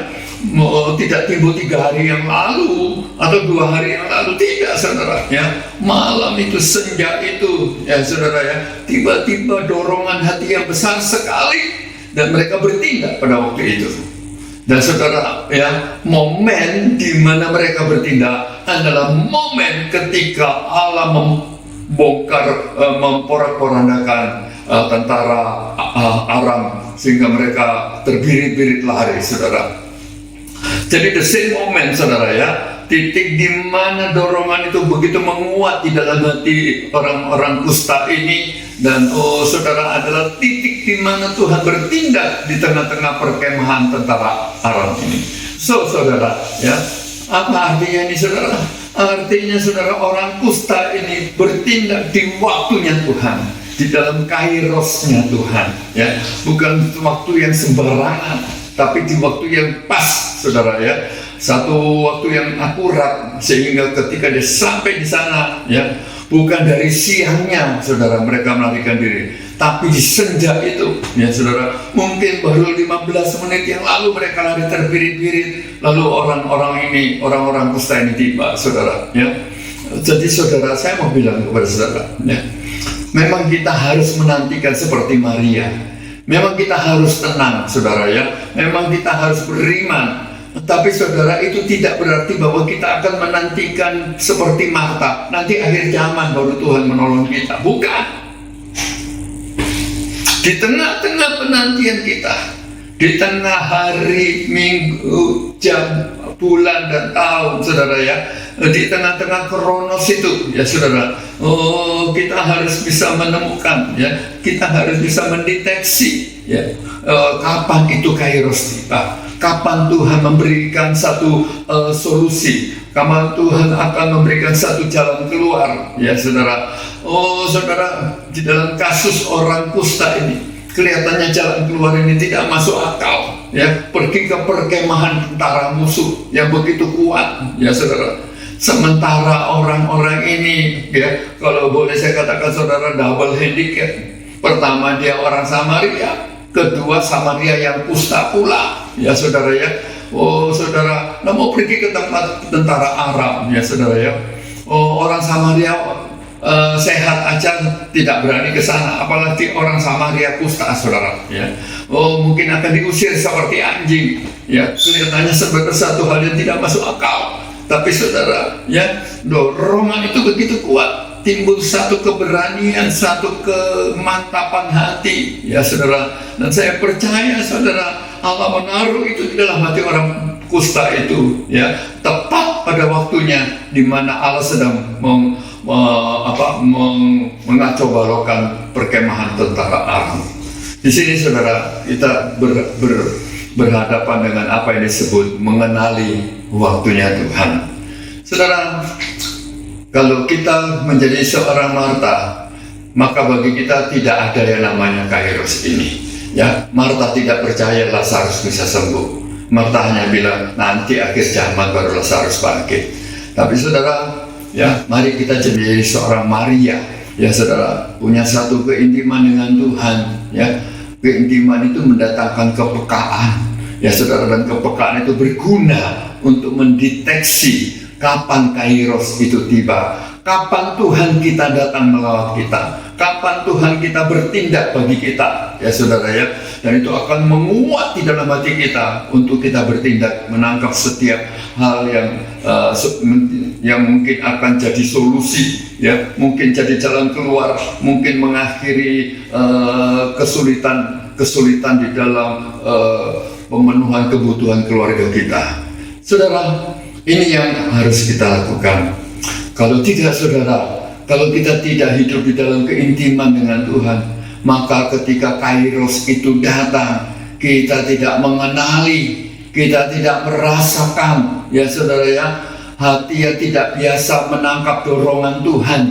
Tidak timbul 3 hari yang lalu atau 2 hari yang lalu, tidak saudara ya. Malam itu, senja itu, ya saudara ya, tiba-tiba dorongan hati yang besar sekali dan mereka bertindak pada waktu itu. Dan saudara ya, momen di mana mereka bertindak adalah momen ketika Allah membongkar, memporak-porandakan tentara Aram sehingga mereka terbirit-birit lari, saudara. Jadi the same moment, saudara ya, titik di mana dorongan itu begitu menguat di dalam hati orang-orang kusta ini, dan saudara, adalah titik di mana Tuhan bertindak di tengah-tengah perkemahan tentara Aram ini. So saudara ya, apa artinya ini saudara? Artinya saudara, orang kusta ini bertindak di waktunya Tuhan, di dalam kairosnya Tuhan ya, bukan waktu yang sembarangan, tapi di waktu yang pas, saudara ya, satu waktu yang akurat, sehingga ketika dia sampai di sana ya, bukan dari siangnya saudara mereka melarikan diri, tapi di senja itu ya saudara, mungkin baru 15 menit yang lalu mereka lari terbirit-birit, lalu orang-orang kusta ini tiba, saudara ya. Jadi saudara, saya mau bilang kepada saudara ya, memang kita harus menantikan seperti Maria. Memang kita harus tenang, saudara ya. Memang kita harus beriman. Tapi saudara, itu tidak berarti bahwa kita akan menantikan seperti Marta, nanti akhir zaman baru Tuhan menolong kita. Bukan. Di tengah-tengah penantian kita, di tengah hari, minggu, jam, bulan, dan tahun, saudara ya, di tengah-tengah kronos itu, ya saudara, kita harus bisa menemukan, ya, kita harus bisa mendeteksi, ya, kapan itu kairos tiba, kapan Tuhan memberikan satu solusi, kapan Tuhan akan memberikan satu jalan keluar, ya saudara. Saudara, di dalam kasus orang kusta ini, kelihatannya jalan keluar ini tidak masuk akal, ya, pergi ke perkemahan tentara musuh yang begitu kuat, ya saudara. Sementara orang-orang ini, ya, kalau boleh saya katakan saudara, double handicap. Pertama, dia orang Samaria, kedua Samaria yang kusta pula, ya saudara ya. Saudara, mau pergi ke tempat tentara Aram, ya saudara ya. Orang Samaria sehat aja tidak berani ke sana, apalagi orang Samaria kusta, saudara ya. Mungkin akan diusir seperti anjing, ya. Kelihatannya sebagai satu hal yang tidak masuk akal. Tapi saudara ya, dorongan itu begitu kuat, timbul satu keberanian, satu kemantapan hati, ya saudara. Dan saya percaya saudara, Allah menaruh itu di dalam hati orang kusta itu, ya, tepat pada waktunya di mana Allah sedang mengacau balokkan perkemahan tentara Aram. Di sini saudara, kita berhadapan dengan apa yang disebut mengenali waktunya Tuhan. Saudara, kalau kita menjadi seorang Marta, maka bagi kita tidak ada yang namanya kairos ini. Ya, Marta tidak percaya Lazarus bisa sembuh. Marta hanya bilang nanti akhir zaman baru Lazarus bangkit. Tapi saudara, ya, mari kita jadi seorang Maria, ya saudara, punya satu keintiman dengan Tuhan, ya. Keintiman itu mendatangkan kepekaan, ya saudara, dan kepekaan itu berguna untuk mendeteksi kapan kairos itu tiba, kapan Tuhan kita datang melawat kita, kapan Tuhan kita bertindak bagi kita, ya saudara ya. Dan itu akan menguat di dalam hati kita untuk kita bertindak, menangkap setiap hal yang mungkin akan jadi solusi, ya, mungkin jadi jalan keluar, mungkin mengakhiri kesulitan di dalam pemenuhan kebutuhan keluarga kita. Saudara, ini yang harus kita lakukan. Kalau tidak saudara, kalau kita tidak hidup di dalam keintiman dengan Tuhan, maka ketika kairos itu datang, kita tidak mengenali, kita tidak merasakan, ya saudara ya, hati yang tidak biasa menangkap dorongan Tuhan,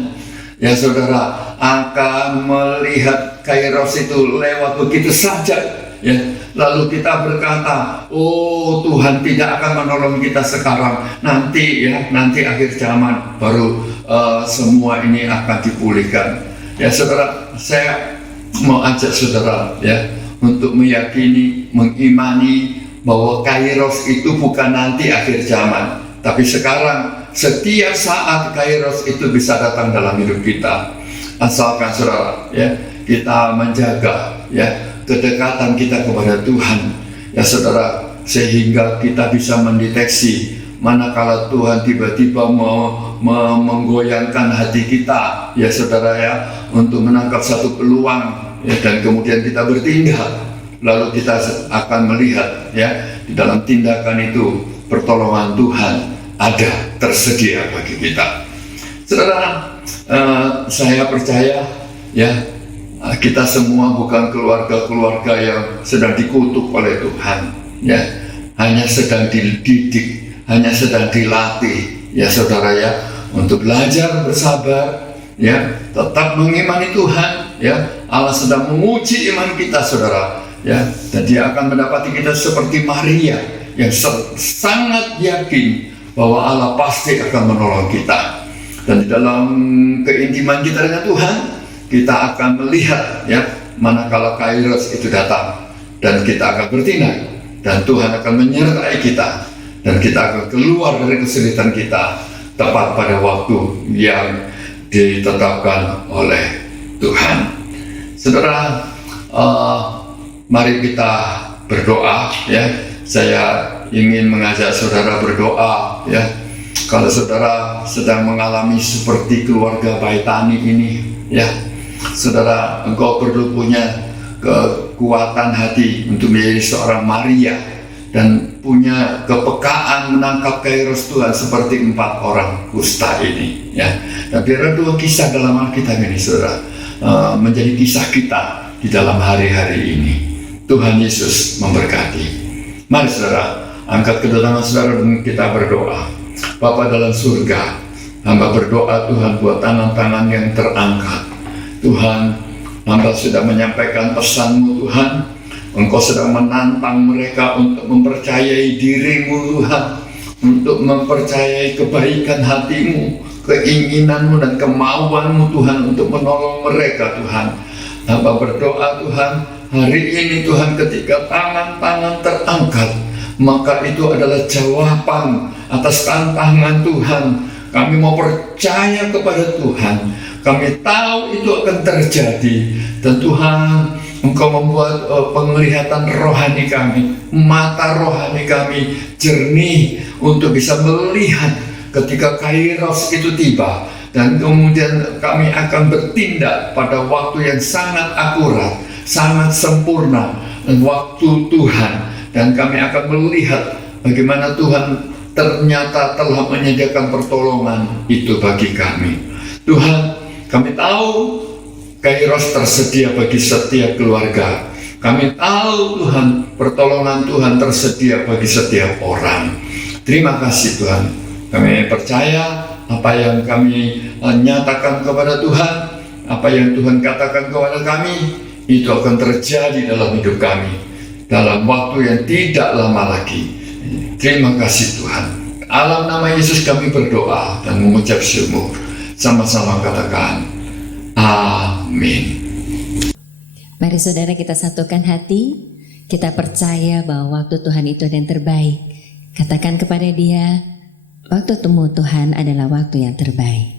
ya saudara, akan melihat kairos itu lewat begitu saja, ya. Lalu kita berkata, oh Tuhan tidak akan menolong kita sekarang, nanti ya, nanti akhir zaman baru semua ini akan dipulihkan. Ya saudara, saya mau ajak saudara ya untuk meyakini, mengimani bahwa Kairos itu bukan nanti akhir zaman, tapi sekarang. Setiap saat Kairos itu bisa datang dalam hidup kita, asalkan saudara ya kita menjaga ya kedekatan kita kepada Tuhan ya saudara, sehingga kita bisa mendeteksi manakala Tuhan tiba-tiba mau menggoyangkan hati kita ya saudara ya, untuk menangkap satu peluang ya, dan kemudian kita bertindak, lalu kita akan melihat ya di dalam tindakan itu pertolongan Tuhan ada tersedia bagi kita. Saudara, saya percaya ya kita semua bukan keluarga-keluarga yang sedang dikutuk oleh Tuhan ya, hanya sedang dididik, hanya sedang dilatih ya saudara ya, untuk belajar bersabar ya, tetap mengimani Tuhan ya. Allah sedang menguji iman kita saudara ya, dan Dia akan mendapati kita seperti Maria yang sangat yakin bahwa Allah pasti akan menolong kita. Dan di dalam keintiman kita dengan Tuhan, kita akan melihat ya manakala Kairos itu datang, dan kita akan bertindak, dan Tuhan akan menyertai kita, dan kita akan keluar dari kesulitan kita tepat pada waktu yang ditetapkan oleh Tuhan. Saudara, mari kita berdoa ya. Saya ingin mengajak saudara berdoa ya. Kalau saudara sedang mengalami seperti keluarga Baitani ini ya, saudara, engkau perlu punya kekuatan hati untuk menjadi seorang Maria dan punya kepekaan menangkap Kairos Tuhan seperti 4 orang kusta ini ya. Dan biarlah 2 kisah dalam Alkitab ini saudara menjadi kisah kita di dalam hari-hari ini. Tuhan Yesus memberkati. Mari saudara, angkat kedua tangan saudara dan kita berdoa. Bapa dalam surga, hamba berdoa Tuhan buat tangan-tangan yang terangkat. Tuhan, hamba sudah menyampaikan pesan-Mu Tuhan. Engkau sedang menantang mereka untuk mempercayai diri-Mu Tuhan, untuk mempercayai kebaikan hati-Mu, keinginan-Mu dan kemauan-Mu Tuhan untuk menolong mereka Tuhan. Hamba berdoa Tuhan, hari ini Tuhan ketika tangan-tangan terangkat, maka itu adalah jawaban atas tantangan Tuhan. Kami mau percaya kepada Tuhan. Kami tahu itu akan terjadi. Dan Tuhan, Engkau membuat penglihatan rohani kami, mata rohani kami jernih untuk bisa melihat ketika Kairos itu tiba. Dan kemudian kami akan bertindak pada waktu yang sangat akurat, sangat sempurna, dan waktu Tuhan. Dan kami akan melihat bagaimana Tuhan ternyata telah menyediakan pertolongan itu bagi kami. Tuhan, kami tahu Kairos tersedia bagi setiap keluarga. Kami tahu Tuhan, pertolongan Tuhan tersedia bagi setiap orang. Terima kasih Tuhan. Kami percaya apa yang kami nyatakan kepada Tuhan, apa yang Tuhan katakan kepada kami, itu akan terjadi dalam hidup kami dalam waktu yang tidak lama lagi. Terima kasih Tuhan. Dalam nama Yesus kami berdoa dan mengucap syukur. Sama-sama katakan amin. Mari saudara kita satukan hati. Kita percaya bahwa waktu Tuhan itu yang terbaik. Katakan kepada Dia, waktu temu Tuhan adalah waktu yang terbaik.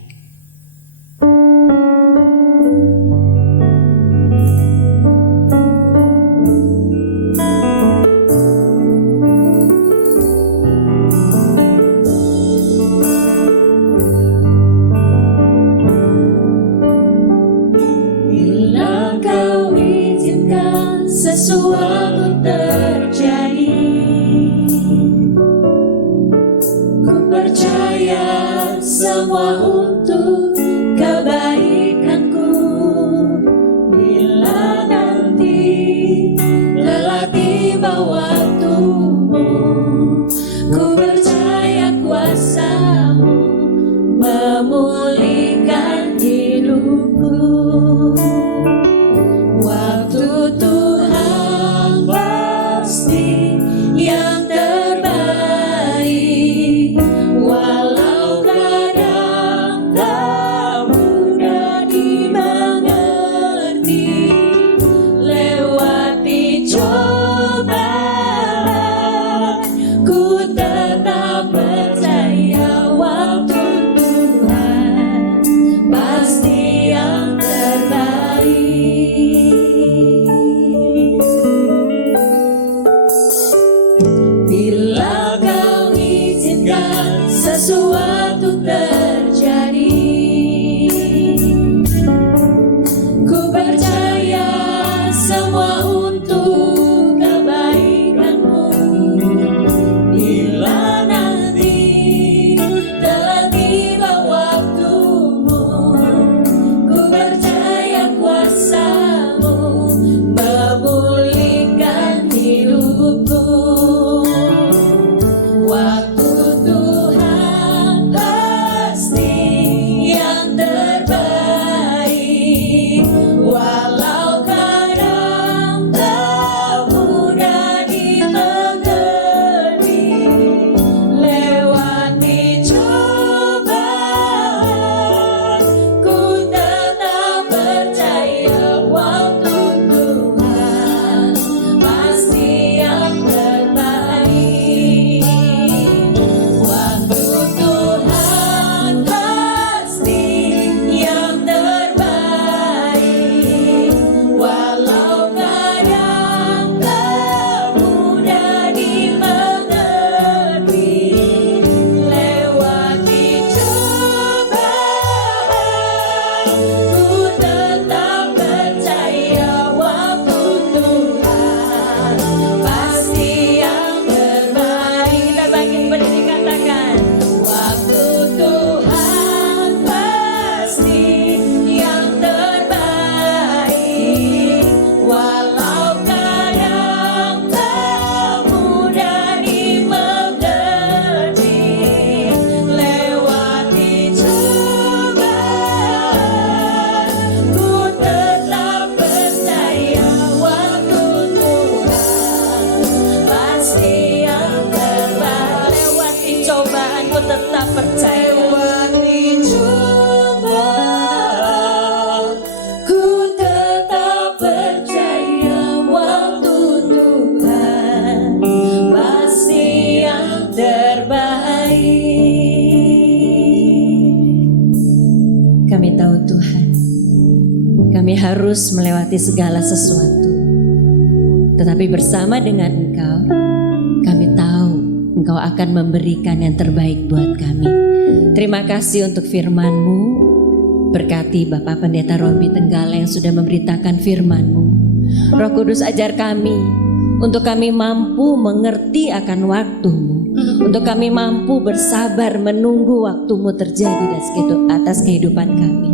Sesuatu terjadi, ku percaya semua untuk kebaikanku. Bila nanti lelah tiba waktumu, ku percaya kuasa-Mu memulihkan hidupku. Waktu Tuhan Kami tahu Tuhan, kami harus melewati segala sesuatu. Tetapi bersama dengan Engkau, kami tahu Engkau akan memberikan yang terbaik buat kami. Terima kasih untuk firman-Mu. Berkati Bapak Pendeta Robi Tenggala yang sudah memberitakan firman-Mu. Roh Kudus ajar kami, untuk kami mampu mengerti akan waktu-Mu. Untuk kami mampu bersabar menunggu waktu-Mu terjadi atas kehidupan kami.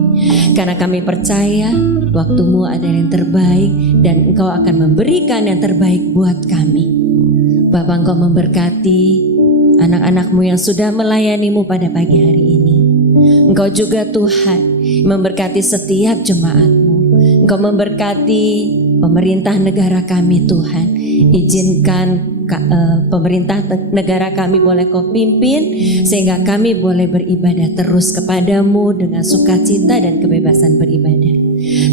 Karena kami percaya waktu-Mu adalah yang terbaik dan Engkau akan memberikan yang terbaik buat kami. Bapa, Engkau memberkati anak-anak-Mu yang sudah melayani-Mu pada pagi hari ini. Engkau juga Tuhan memberkati setiap jemaat-Mu. Engkau memberkati pemerintah negara kami Tuhan. Izinkan pemerintah negara kami boleh Kau pimpin, sehingga kami boleh beribadah terus kepadamu dengan sukacita dan kebebasan beribadah.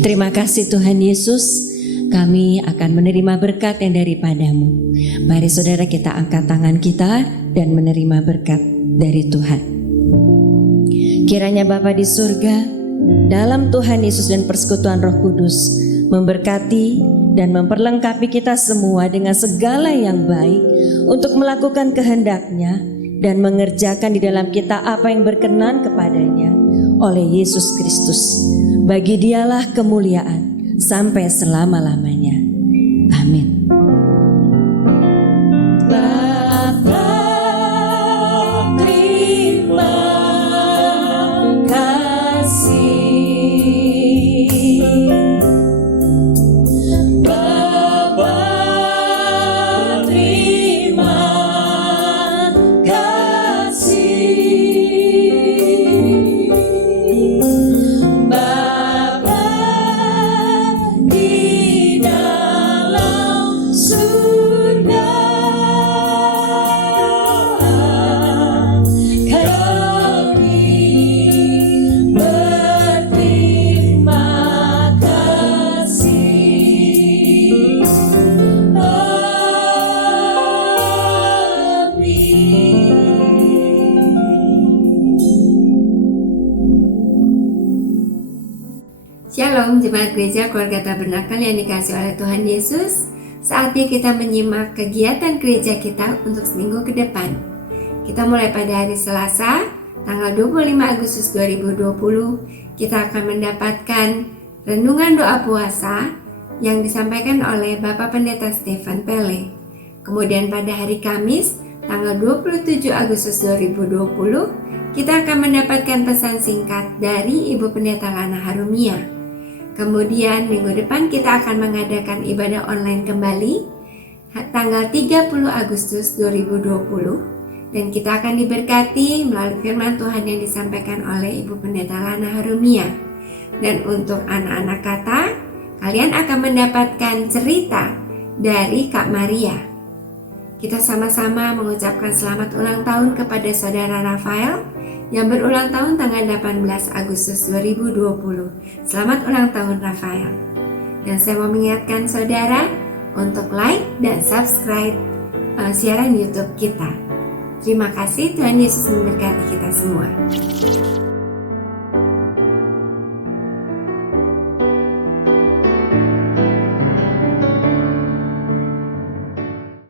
Terima kasih Tuhan Yesus, kami akan menerima berkat yang daripadamu. Mari saudara kita angkat tangan kita dan menerima berkat dari Tuhan. Kiranya Bapa di surga, dalam Tuhan Yesus dan persekutuan Roh Kudus, memberkati dan memperlengkapi kita semua dengan segala yang baik untuk melakukan kehendak-Nya dan mengerjakan di dalam kita apa yang berkenan kepadanya oleh Yesus Kristus. Bagi Dialah kemuliaan sampai selama-lamanya. Amin. Bapa, terima kasih. Bapa, terima kasih. Bapa di dalam surga, kami berterima kasih. Shalom Jemaat Gereja Keluarga Tabernakel yang dikasihi oleh Tuhan Yesus. Saatnya kita menyimak kegiatan gereja kita untuk seminggu ke depan. Kita mulai pada hari Selasa, tanggal 25 Agustus 2020. Kita akan mendapatkan renungan doa puasa yang disampaikan oleh Bapak Pendeta Stefan Pele. Kemudian pada hari Kamis, tanggal 27 Agustus 2020, kita akan mendapatkan pesan singkat dari Ibu Pendeta Lana Harumia. Kemudian minggu depan kita akan mengadakan ibadah online kembali tanggal 30 Agustus 2020, dan kita akan diberkati melalui firman Tuhan yang disampaikan oleh Ibu Pendeta Lana Harumia. Dan untuk anak-anak kata, kalian akan mendapatkan cerita dari Kak Maria. Kita sama-sama mengucapkan selamat ulang tahun kepada Saudara Rafael yang berulang tahun tanggal 18 Agustus 2020. Selamat ulang tahun Rafael. Dan saya mau mengingatkan saudara untuk like dan subscribe siaran YouTube kita. Terima kasih, Tuhan Yesus memberkati kita semua.